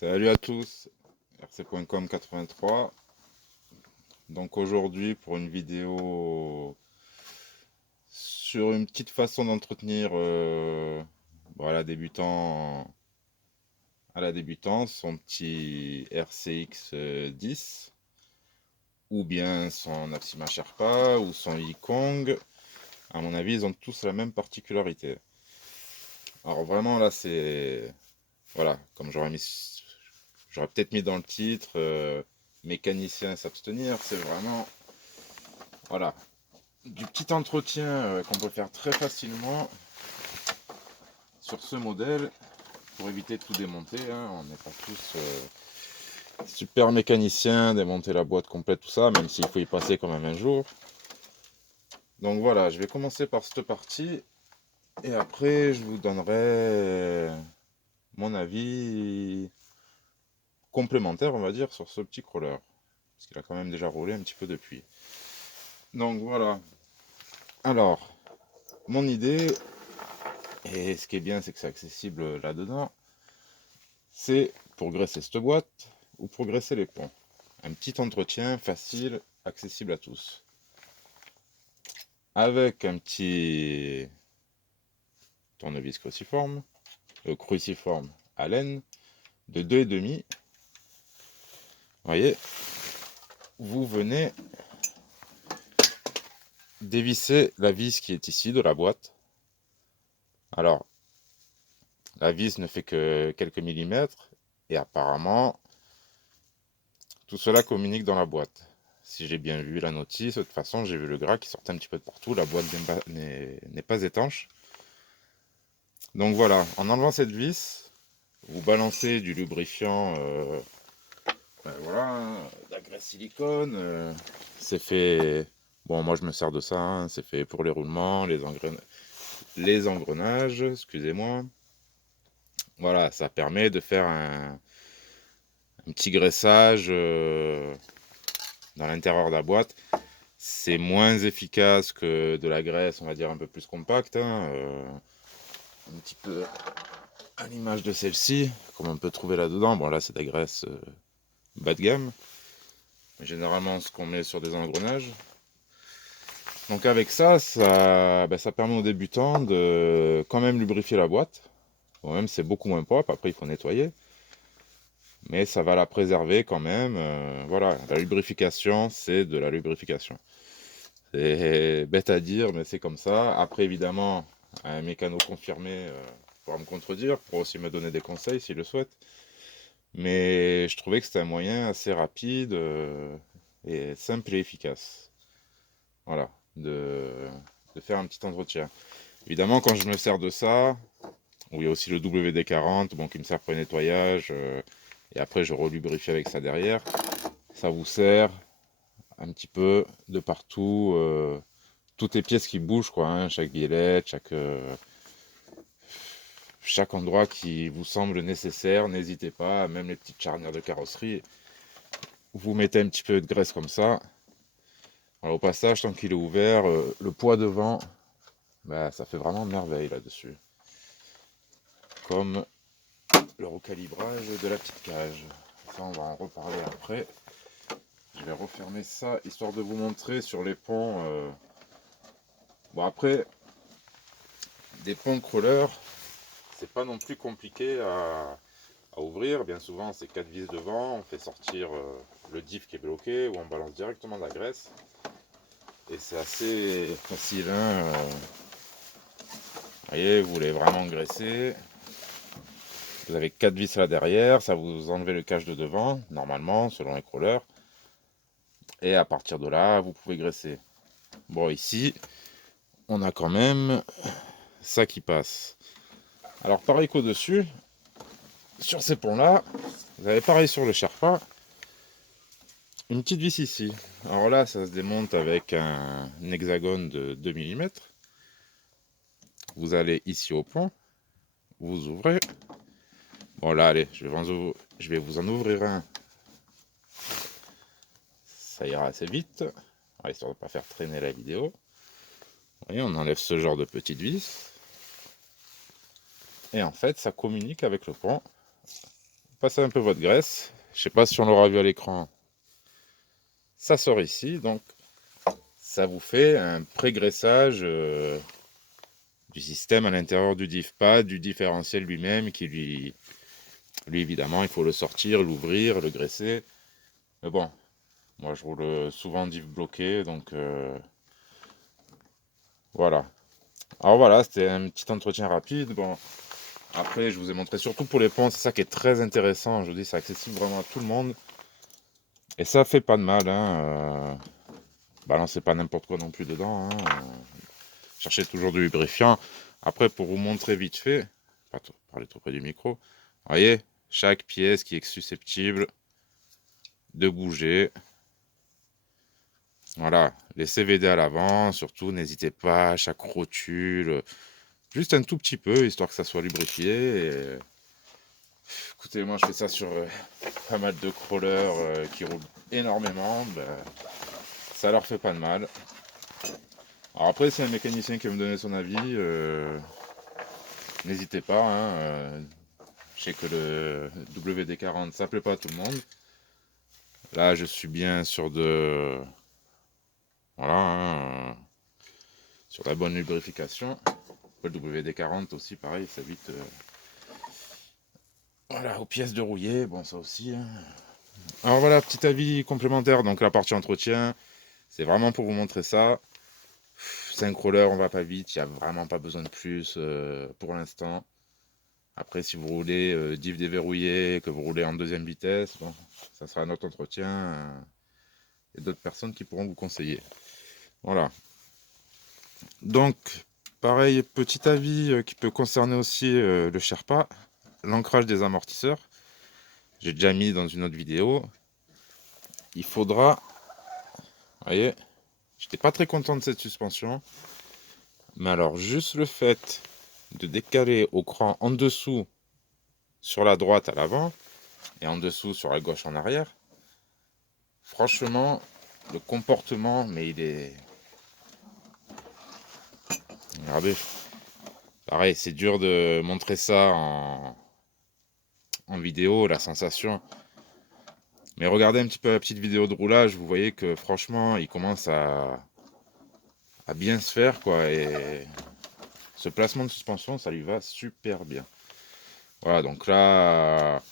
Salut à tous, rc.com 83. Donc aujourd'hui pour une vidéo sur une petite façon d'entretenir débutant à la débutante son petit RCX 10 ou bien son Maxima Sherpa ou son Yikong. À mon avis, ils ont tous la même particularité. Alors vraiment là c'est voilà, comme j'aurais peut-être mis dans le titre mécanicien s'abstenir, c'est vraiment voilà, du petit entretien qu'on peut faire très facilement sur ce modèle pour éviter de tout démonter, hein. On n'est pas tous super mécaniciens, démonter la boîte complète, tout ça, même s'il faut y passer quand même un jour. Donc voilà, je vais commencer par cette partie et après je vous donnerai mon avis complémentaire, on va dire, sur ce petit crawler, parce qu'il a quand même déjà roulé un petit peu depuis. Donc voilà. Alors, mon idée, et ce qui est bien, c'est que c'est accessible là-dedans, c'est pour graisser cette boîte ou pour graisser les ponts. Un petit entretien facile, accessible à tous. Avec un petit tournevis cruciforme, cruciforme à laine de 2,5. Vous voyez, vous venez dévisser la vis qui est ici de la boîte. Alors, la vis ne fait que quelques millimètres et apparemment, tout cela communique dans la boîte. Si j'ai bien vu la notice, de toute façon, j'ai vu le gras qui sortait un petit peu de partout. La boîte n'est pas étanche. Donc voilà, en enlevant cette vis, vous balancez du lubrifiant, voilà, hein, de la graisse silicone. C'est fait. Bon, moi je me sers de ça. Hein, c'est fait pour les roulements, les engrenages, excusez-moi. Voilà, ça permet de faire un petit graissage dans l'intérieur de la boîte. C'est moins efficace que de la graisse, on va dire un peu plus compacte, hein, un petit peu à l'image de celle-ci, comme on peut trouver là-dedans. Bon, là, c'est de la graisse bas de gamme, mais généralement ce qu'on met sur des engrenages. Donc avec ça, ça permet aux débutants de quand même lubrifier la boîte. Bon, même c'est beaucoup moins propre, après il faut nettoyer, mais ça va la préserver quand même. Voilà, la lubrification, c'est de la lubrification. C'est bête à dire, mais c'est comme ça. Après, évidemment, un mécano confirmé pourra me contredire, pourra aussi me donner des conseils s'il le souhaite. Mais je trouvais que c'était un moyen assez rapide et simple et efficace. Voilà, de faire un petit entretien. Évidemment, quand je me sers de ça, où il y a aussi le WD-40, bon, qui me sert pour le nettoyage, et après je relubrifie avec ça derrière, ça vous sert un petit peu de partout, toutes les pièces qui bougent, quoi, hein, chaque viellette, chaque endroit qui vous semble nécessaire, n'hésitez pas, même les petites charnières de carrosserie, vous mettez un petit peu de graisse comme ça. Alors, au passage, tant qu'il est ouvert, le poids devant, bah, ça fait vraiment merveille là-dessus. Comme le recalibrage de la petite cage. Ça, on va en reparler après. Je vais refermer ça, histoire de vous montrer sur les ponts. Bon, après, des ponts crawlers, c'est pas non plus compliqué à ouvrir. Bien souvent, c'est 4 vis devant. On fait sortir le diff qui est bloqué ou on balance directement de la graisse. Et c'est assez facile. Hein, vous voyez, vous voulez vraiment graisser. Vous avez 4 vis là derrière. Ça vous enlevez le cache de devant, normalement, selon les crawlers. Et à partir de là, vous pouvez graisser. Bon, ici, on a quand même ça qui passe. Alors, pareil qu'au-dessus, sur ces ponts-là, vous avez pareil sur le Sherpa, une petite vis ici. Alors là, ça se démonte avec un hexagone de 2 mm. Vous allez ici au pont, vous ouvrez. Bon là, allez, je vais vous en ouvrir un. Ça ira assez vite, histoire de ne pas faire traîner la vidéo. Vous voyez, on enlève ce genre de petite vis. Et en fait, ça communique avec le pont passez un peu votre graisse. Je sais pas si on l'aura vu à l'écran. Ça sort ici, donc ça vous fait un pré-graissage du système à l'intérieur du diff, pas du différentiel lui-même qui lui évidemment, il faut le sortir, l'ouvrir, le graisser. Mais bon, moi je roule souvent diff bloqué, donc voilà. Alors voilà, c'était un petit entretien rapide. Bon, après je vous ai montré surtout pour les ponts, c'est ça qui est très intéressant. Je vous dis, c'est accessible vraiment à tout le monde. Et ça fait pas de mal, hein. Balancez pas n'importe quoi non plus dedans, hein. Cherchez toujours du lubrifiant. Après, pour vous montrer vite fait, pas trop, parler trop près du micro, vous voyez, chaque pièce qui est susceptible de bouger. Voilà, laissez vider à l'avant, surtout n'hésitez pas à chaque rotule, juste un tout petit peu, histoire que ça soit lubrifié. Et... Écoutez, moi je fais ça sur pas mal de crawlers qui roulent énormément, ben, ça leur fait pas de mal. Alors après, c'est un mécanicien qui veut me donner son avis, n'hésitez pas, hein, je sais que le WD-40 ça plaît pas à tout le monde. Là, je suis bien sur de... Voilà, hein, sur la bonne lubrification. Le WD-40 aussi, pareil, ça évite... Voilà, aux pièces de rouiller, bon ça aussi. Hein. Alors voilà, petit avis complémentaire, donc la partie entretien, c'est vraiment pour vous montrer ça. C'est un crawler, on va pas vite, il n'y a vraiment pas besoin de plus pour l'instant. Après, si vous roulez diff déverrouillé, que vous roulez en deuxième vitesse, bon, ça sera un autre entretien. Et d'autres personnes qui pourront vous conseiller. Voilà. Donc, pareil, petit avis qui peut concerner aussi le Sherpa, l'ancrage des amortisseurs. J'ai déjà mis dans une autre vidéo. Il faudra, vous voyez, j'étais pas très content de cette suspension. Mais alors, juste le fait de décaler au cran en dessous sur la droite à l'avant et en dessous sur la gauche en arrière, franchement, le comportement, mais il est... Regardez, pareil, c'est dur de montrer ça en vidéo, la sensation. Mais regardez un petit peu la petite vidéo de roulage, vous voyez que franchement, il commence à bien se faire, quoi. Et ce placement de suspension, ça lui va super bien. Voilà, donc là,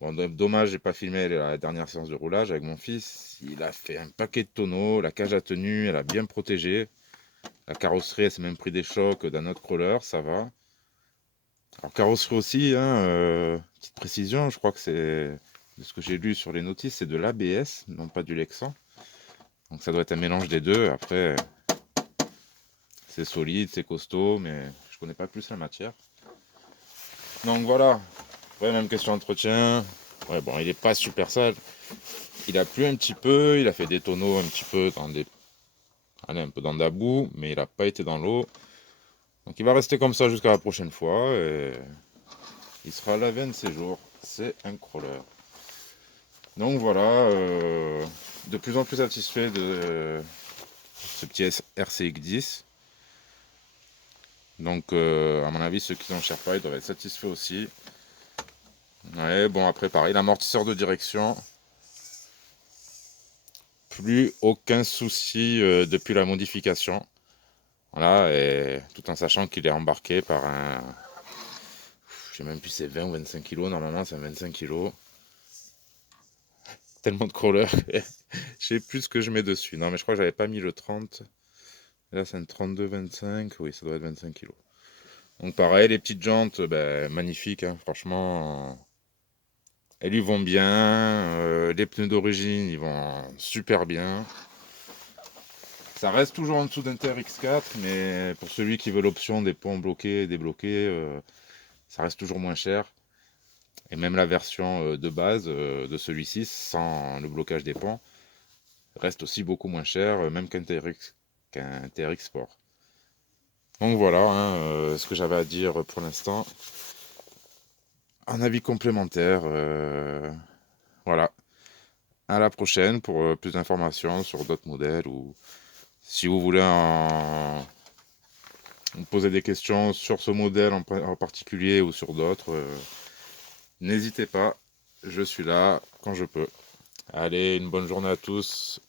bon, dommage, j'ai pas filmé la dernière séance de roulage avec mon fils. Il a fait un paquet de tonneaux, la cage à tenue, elle a bien protégé. La carrosserie, elle s'est même pris des chocs d'un autre crawler, ça va. Alors carrosserie aussi, hein, petite précision, je crois que c'est, de ce que j'ai lu sur les notices, c'est de l'ABS, non pas du Lexan. Donc ça doit être un mélange des deux. Après, c'est solide, c'est costaud, mais je connais pas plus la matière. Donc voilà, ouais, même question d'entretien. Ouais, bon, il est pas super sale. Il a plu un petit peu, il a fait des tonneaux un petit peu dans des... Allez, un peu dans de la boue, mais il n'a pas été dans l'eau. Donc il va rester comme ça jusqu'à la prochaine fois. Et il sera lavé un de ces jours. C'est un crawler. Donc voilà, de plus en plus satisfait de ce petit RCX10. Donc à mon avis, ceux qui ont Sherpa, ils doivent être satisfaits aussi. Ouais, bon après pareil, l'amortisseur de direction. Plus aucun souci depuis la modification. Voilà, et tout en sachant qu'il est embarqué par un... Je sais même plus si c'est 20 ou 25 kg, normalement c'est 25 kg. Tellement de crawlers, je sais plus ce que je mets dessus. Non mais je crois que j'avais pas mis le 30. Là c'est un 32-25, oui ça doit être 25 kg. Donc pareil, les petites jantes, ben, magnifiques, hein, franchement. Elles lui vont bien, les pneus d'origine ils vont super bien. Ça reste toujours en dessous d'un TRX4, mais pour celui qui veut l'option des ponts bloqués et débloqués, ça reste toujours moins cher. Et même la version de base de celui-ci, sans le blocage des ponts, reste aussi beaucoup moins cher, même qu'un TRX Sport. Donc voilà hein, ce que j'avais à dire pour l'instant. Un avis complémentaire. Voilà. À la prochaine pour plus d'informations sur d'autres modèles ou si vous voulez me poser des questions sur ce modèle en particulier ou sur d'autres. n'hésitez pas, je suis là quand je peux. Allez, une bonne journée à tous.